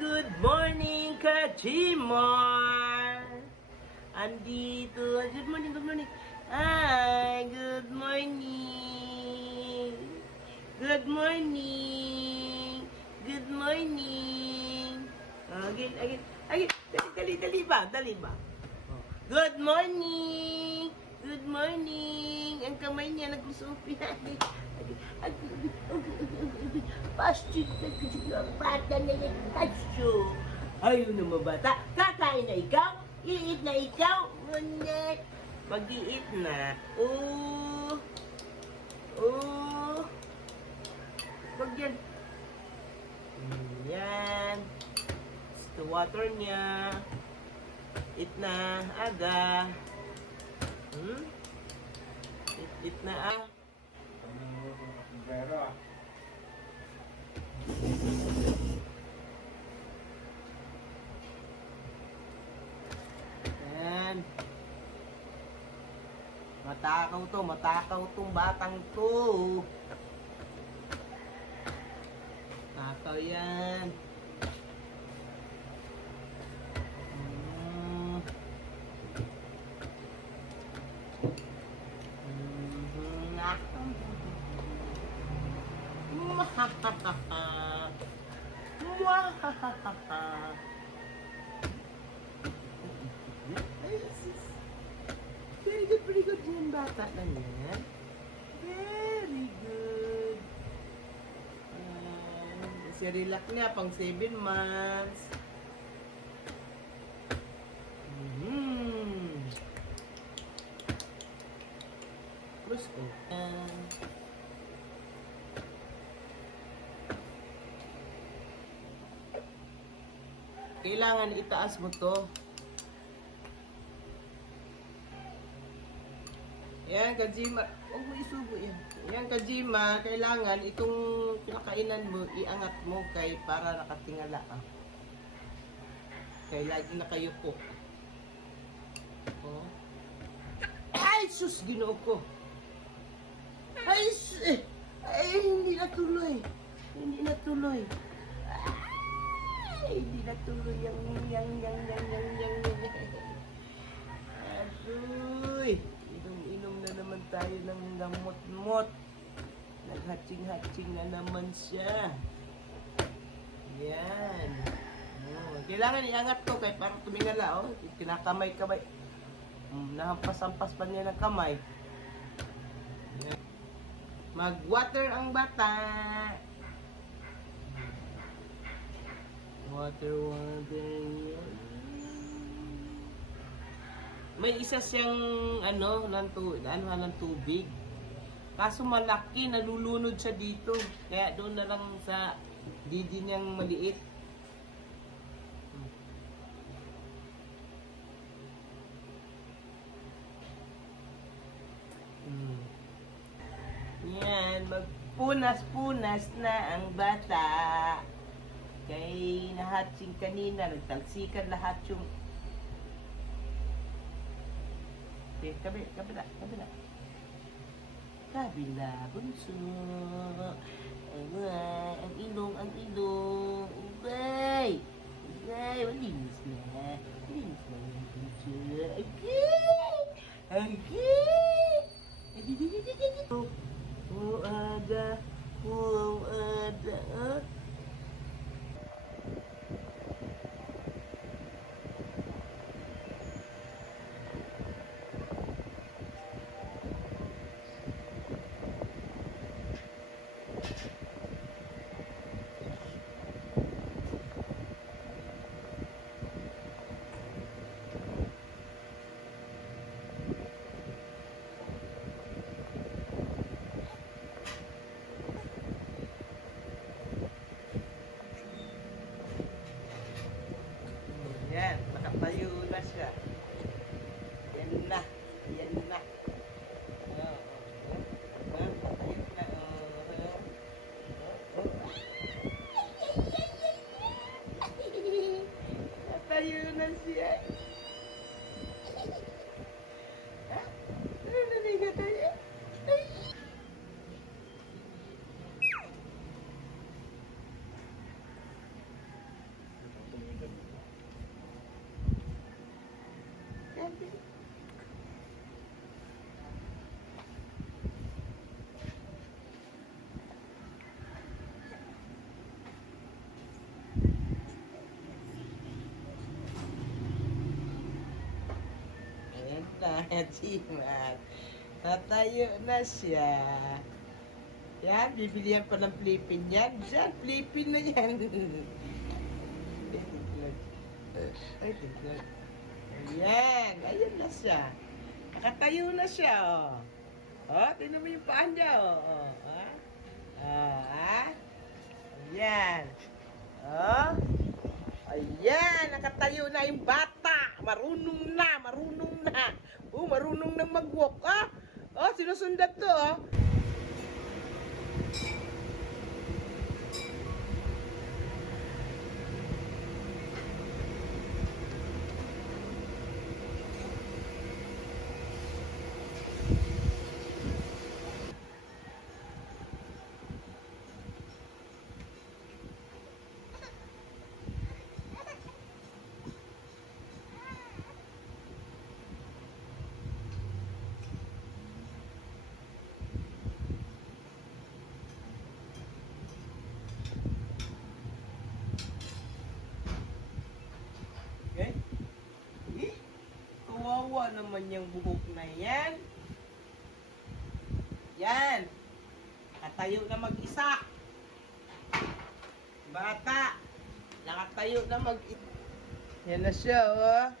good morning, Kachimar! Andito, good morning, good morning. Hi, good morning. Good morning. Good morning. Again. Dali ba? Oh. Good morning. Good morning. Ang kamay niya naglusupi. Pastit na ang bata na yan. Pasyo. Ayun naman bata. Kakain na ikaw? Iit na ikaw? Ngunit. Mag-iit na. Oh. Wag yan. Yan. Gusto water niya. Eat na. Aga. Eat na ah. Yan. Matakaw tong batang to. Takaw yan. Very good yung bata na yan. Very good. Si relax niya pang 7 months. Terus kailangan itaas mo to. Yan, Kajima. Huwag mo isubo yan. Yan, Kajima. Kailangan itong pinakainan mo, iangat mo kay para nakatingala ka. Kaya lagi nakayuko. Oh. Ay, sus! Ginoo ko. Ay, hindi natuloy. Hindi natuloy yang. Aduy. Inom na naman tayo ng gamot-mot. Naghatching-hatching na naman siya. Yan. Kailangan iangat ko kahit parang tumingala. Oh. Kinakamay-kamay. Nahampas-hampas pa niya ng kamay. Yan. Mag-water ang bata. Water. May isa siyang ng tubig. Kaso malaki, nalulunod siya dito. Kaya doon na lang sa didi niyang maliit. Yan, magpunas-punas na ang bata. Kay nahatsing kanina, nagtalsikan lahat yung... Okay, kabila. Kabila, bunso. Ang ilong. Ubay, malinis na yung bunso. Ada. Chimat. Tatayo na siya. Yan, bibilihan pa ng Philippine yan. Diyan, Philippine na yan. Ay, tignan. Ayan, ayan na siya. Nakatayo na siya, oh. Oh, tingnan mo yung paan niya, oh. Oh, ah. Ah, ayan. Oh. Ayan, nakatayo na yung bata. Marunong na, marunong na. Oh, marunong nang mag-walk, ah. Oh, sinusundan to, oh. Okay? Eh, kawawa naman yung buhok na yan. Yan. Nakatayo na mag-isa. Bata. Nakatayo na mag-isa. Yan na siya, oh.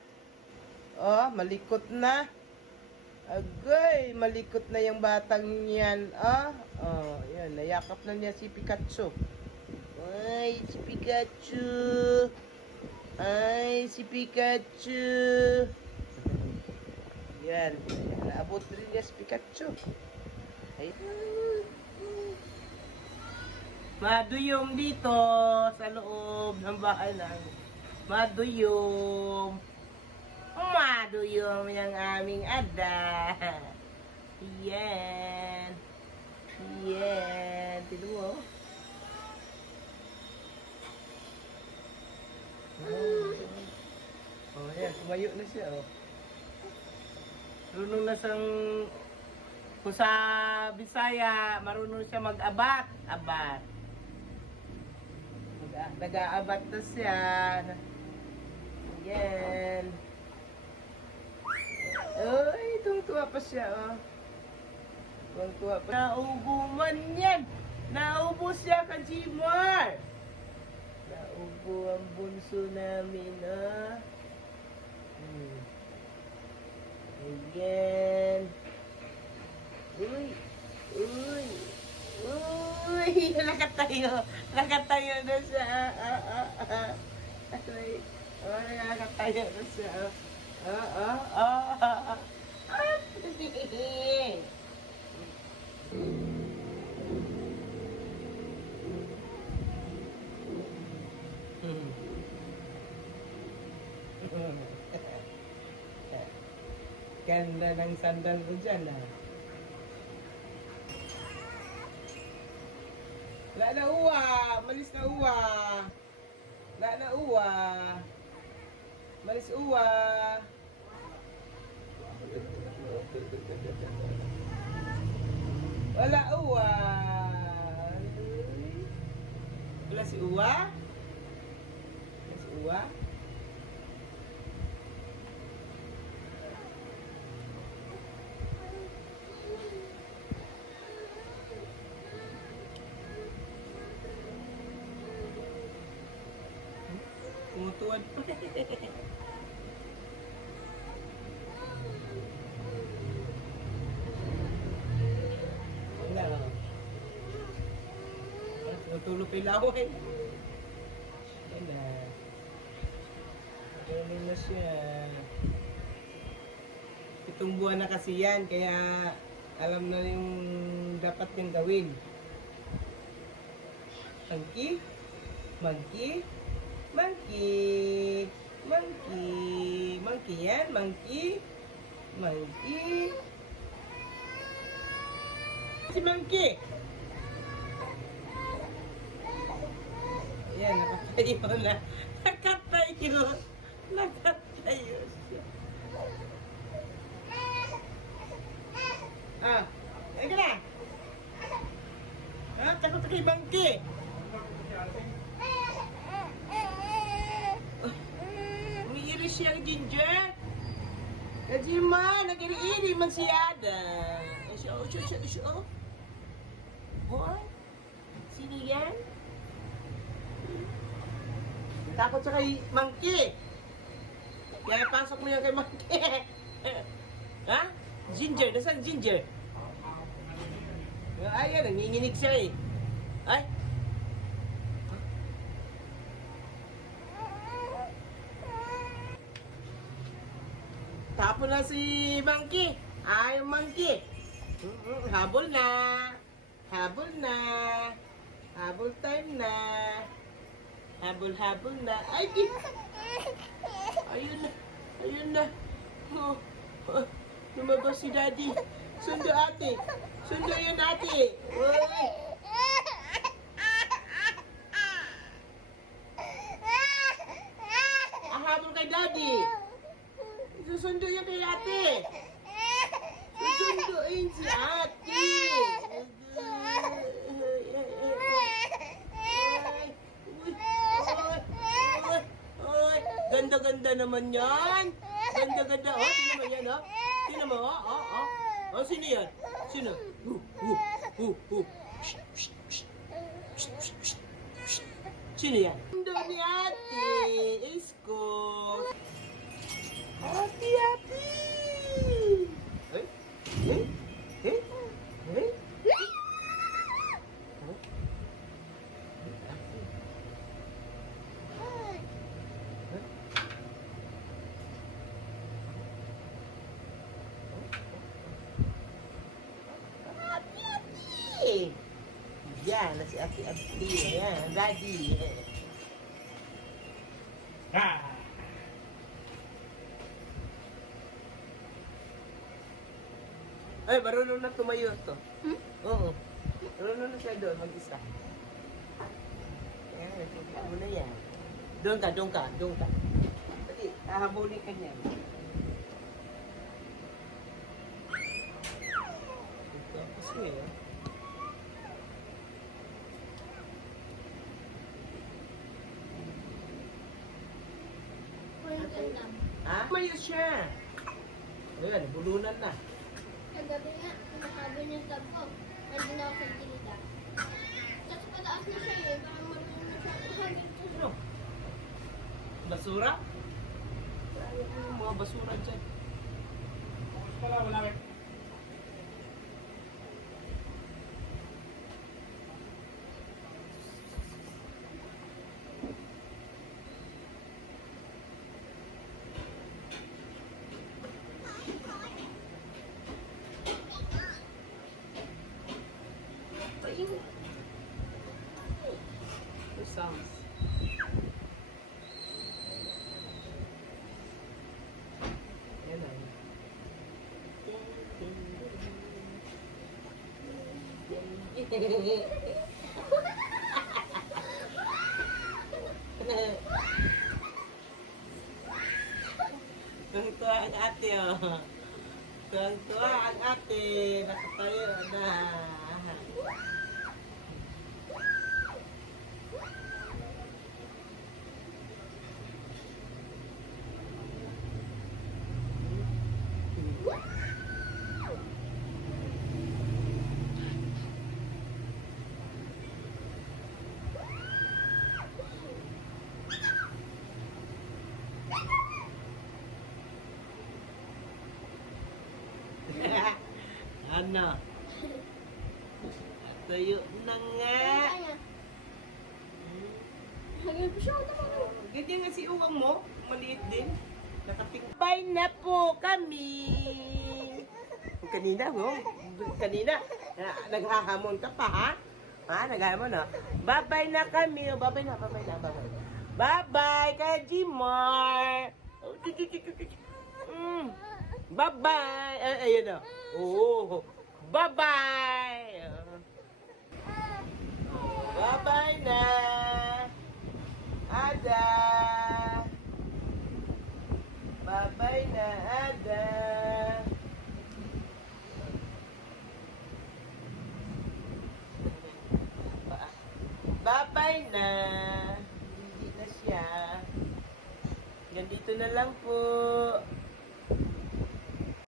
Oh, malikot na. Agay, malikot na yung batang yan, ah. Oh, yan. Nayakap na niya si Pikachu. Ay, si Pikachu. Ay, si Pikachu. Yan. Naabot rin niya si Pikachu. Ay. Maduyom dito sa loob ng bahay lang. Maduyom. Maduyom yung aming ada. Yan. Yan. Tignan mo. Oh, yan. Tumayo na siya, oh. Marunong na siyang, kung sa Bisaya, marunong siya mag-abat. Abat. Nag-aabat na siya. Yan. Ay, tungtuwa pa siya, oh. Tungtuwa pa. Naubo man yan. Naubo siya ka, Jimar. Naubo ang bunso namin, ah. Ayan. Uy. Uy. Uy. Nakatayo. Nakatayo na siya. Ay. Oh, nakatayo na siya. Ganda ng sandal ko dyan, ah. Wala na uwa. Malis na uwa. Wala na uwa. Malis uwa. Wala uwa. Wala si uwa. Wala si uwa. Tumutuwad pa. Wala. Natulog pa yung laway. Wala. Galing na siya. 7 buwan na kasi yan, kaya alam na yung dapat niyang gawin. Monkey? Monkey? Monkey, monkey, monkey yan, monkey, monkey, si monkey. Yan, nakatayo na, nakatayo siya. Ah, ayun ka na. Ha, takot kay monkey. Umiiris siyang ginger. Kajima, nag-iri-iri man si Ada. Siya. Hoy, sino yan? Takot sa kay Monkey. Kaya pasok mo yan kay Monkey. Ha? Ginger, nasaan Ginger? Ay, yan, nanginginig siya eh. Ay. Tapon na si Monkey. Ay, Monkey. Habol na. Habol na. Habol time na. Habol na. Ay, di. Ayun na. Ayun na. Oh. Lumabas si Daddy. Sundo ate. Sundo yun ate. Uy. Habol kay Daddy. Susundo yun kay ate. Susunduin si ate. Ganda-ganda naman yan. Ganda-ganda. Oh, tingnan mo yan, oh. Tingnan mo, oh. Oh, sino yan? Sino? Sino yan? Sundo ni ate. Isko. Ate. Eh? Yan, si Ate. Yan, Daddy. Ay, marunong na tumayo to. Oo. Marunong na siya doon, mag-isa. Yan, nagsipa mo na yan. Doon ka. Dali, hahabulin ka niya. Ito, kasi eh. Ha? Mayos siya. Ayan, bulunan na. Kagabi nga, nakasabi niya sa ko, nandun ako sa gilid. Tapos pataas na siya eh, parang marunong na siya. Ano? Basura? Mga basura dyan. Wala. Sounds. Yan ay. Tuwa ang ate, oh. Tuwa ang ate. Nakatayo na. Ano? Tayo na nga. Ganyan nga si uwang mo. Maliit din. Bye na po kami. Kanina, no? Kanina, naghahamon ka pa, ha? Ha? Naghahamon, no? Bye-bye na kami. Bye-bye na. Bye-bye kay Jimar. Bye-bye. Ayun, no? Oh. Bye-bye. Bye-bye na. Ada. Bye-bye na, Ada. Bye-bye na. Hindi na siya. Ganito na lang po.